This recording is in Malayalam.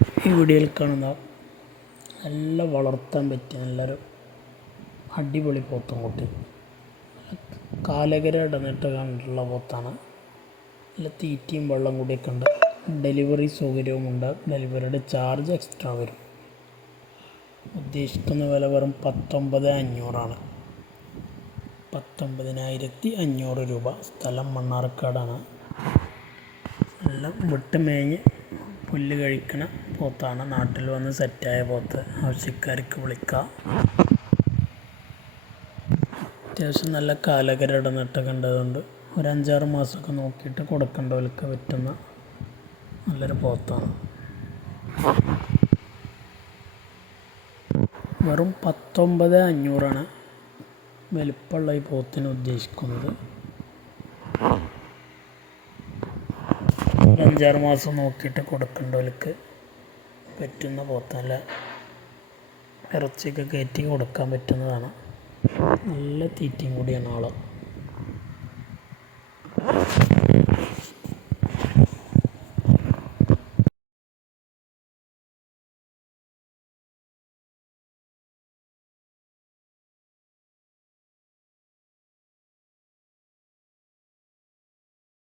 ഈ വീഡിയോയിൽ കാണുന്ന നല്ല വളർത്താൻ പറ്റിയ നല്ലൊരു അടിപൊളി പോത്തുംകുട്ടി. കാലകര ഇടന്നിട്ട് കണ്ടിട്ടുള്ള പോത്താണ്. നല്ല തീറ്റയും വെള്ളം കൂടിയൊക്കെ ഉണ്ട്. ഡെലിവറി സൗകര്യവുമുണ്ട്. ഡെലിവറിയുടെ ചാർജ് എക്സ്ട്രാ വരും. ഉദ്ദേശിക്കുന്ന വില വെറും 19,500 19,500 രൂപ. സ്ഥലം മണ്ണാർക്കാടാണ്. നല്ല വിട്ട് മേഞ്ഞ് പുല്ല് കഴിക്കണ പോത്താണ്. നാട്ടിൽ വന്ന് സെറ്റായ പോത്ത്. ആവശ്യക്കാർക്ക് വിളിക്കാം. അത്യാവശ്യം നല്ല കാലകര ഇടന്നിട്ടൊക്കെ ഉണ്ടതുകൊണ്ട് ഒരു 5-6 മാസമൊക്കെ നോക്കിയിട്ട് കൊടുക്കേണ്ടവർക്ക് പറ്റുന്ന നല്ലൊരു പോത്താണ്. വെറും 19,500 വലിപ്പമുള്ള ഈ പോത്തിന് ഉദ്ദേശിക്കുന്നത്. ഒരു 5-6 മാസം നോക്കിയിട്ട് കൊടുക്കേണ്ടവർക്ക് പറ്റുന്ന പോത്തല്ല. ഇറച്ചിയൊക്കെ കയറ്റി കൊടുക്കാൻ പറ്റുന്നതാണ്. നല്ല തീറ്റയും കൂടിയാണ് ആൾ.